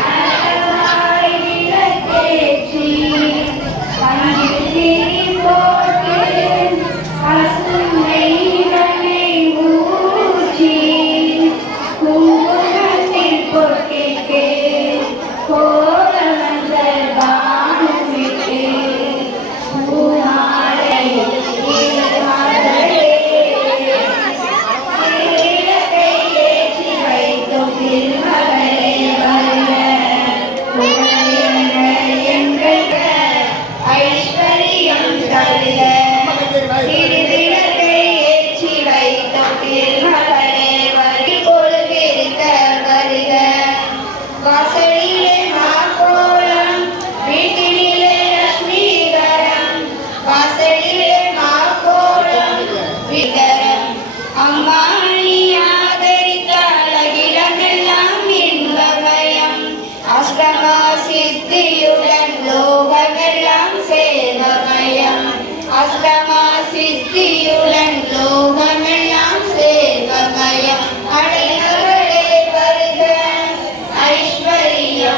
Amen. Porque